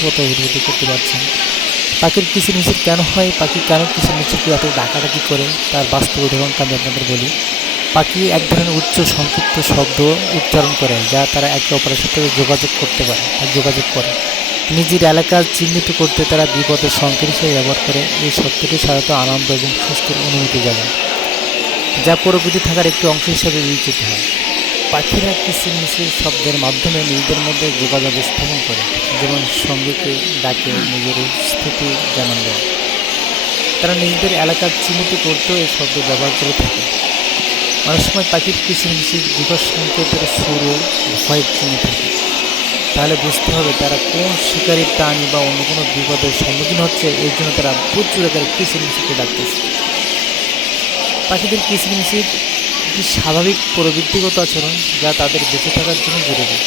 বাস্তবতা অনুভূতি করতে পারছেন। পাখির কিচিরমিচির কেন হয়, পাখি কেন কিচিরমিচির করে এত ডাকাডাকি করে, তার বাস্তব উদাহরণটা আমি আপনাদের বলি। পাখি এক ধরনের উচ্চ সংক্ষিপ্ত শব্দ উচ্চারণ করে, যা তারা একে অপরের সাথে যোগাযোগ করতে পারে বা যোগাযোগ করে। নিজের এলাকা চিহ্নিত করতে তারা বিপদের সংকেত হিসেবে ব্যবহার করে। এই শব্দটি সাধারণত আনন্দ এবং স্বস্তির অনুভূতি জাগায়, যা প্রকৃতি থাকার একটি অংশ হিসেবে বিবেচিত হয়। পাখিরা কিচিরমিচির শব্দের মাধ্যমে নিজেদের মধ্যে যোগাযোগ স্থাপন করে, যেমন সঙ্গীকে ডাকে নিজের স্থিতি জানান দেয়। তারা নিজেদের এলাকা চিহ্নিত করতেও এই শব্দ ব্যবহার করে থাকে। অনেক সময় পাখির কিচিরমিচির বিপদ সংকেতের সুর ও ভয়ের চিহ্ন থাকে। তাহলে বুঝতে হবে তারা কোন শিকারী প্রাণী বা অন্য কোনো বিপদের সম্মুখীন হচ্ছে, এই জন্য তারা প্রচুর আকারে কিচিরমিচিরকে ডাকতেছে। পাখিদের কিচিরমিচির একটি স্বাভাবিক প্রবৃত্তিগত আচরণ, যা তাদের বেঁচে থাকার জন্য জরুরি।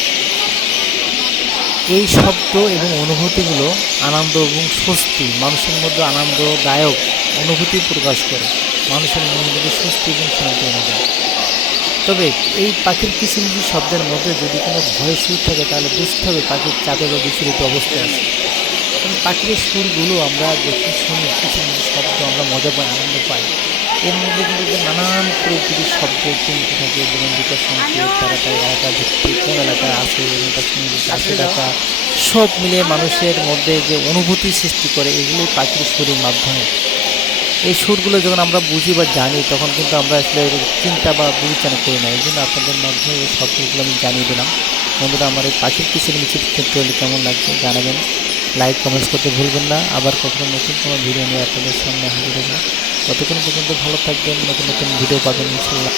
এই শব্দ এবং অনুভূতিগুলো আনন্দ এবং স্বস্তি, মানুষের মধ্যে আনন্দদায়ক অনুভূতি প্রকাশ করে, মানুষের মনের মধ্যে স্বস্তি এবং শান্তি এনে দেয়। তবে এই পাখির কিচিরমিচির শব্দের মধ্যে যদি কোনো ভয়ের সুর থাকে, তাহলে বুঝতে হবে পাখির চাপে বা বিচলিত অবস্থায় আছে। কারণ পাখির সুরগুলো আমরা যখন শুনি, কিচিরমিচির শব্দ আমরা মজা পাই, আনন্দ পাই। এর মধ্যে কিন্তু নানান প্রকৃতির শব্দ চিহ্নিত থাকে, যেমন বিপদ সংকেত, তারা তার এলাকা ভিত্তিক কোন এলাকায় আছে এবং তার সঙ্গে কাছে ডাকা, সব মিলিয়ে মানুষের মধ্যে যে অনুভূতি সৃষ্টি করে, এগুলোই পাখির সুরের মাধ্যমে। এই সুরগুলো যখন আমরা বুঝি বা জানি, তখন কিন্তু আমরা আসলে চিন্তা বা বিবেচনা করি না। এই জন্য আপনাদের মাধ্যমে এই শব্দগুলো আমি জানিয়ে দিলাম। বন্ধুরা, আমার এই পাখির কিচিরমিচির ক্ষেত্রে কেমন লাগছে জানাবেন, লাইক কমেন্টস করতে ভুলবেন না। আবার কখনো নতুন কোনো ভিডিও নিয়ে আপনাদের সামনে হাজির হবো। ততক্ষণ পর্যন্ত ভালো থাকবেন, নতুন নতুন ভিডিও পাবেন ইনশাল্লাহ।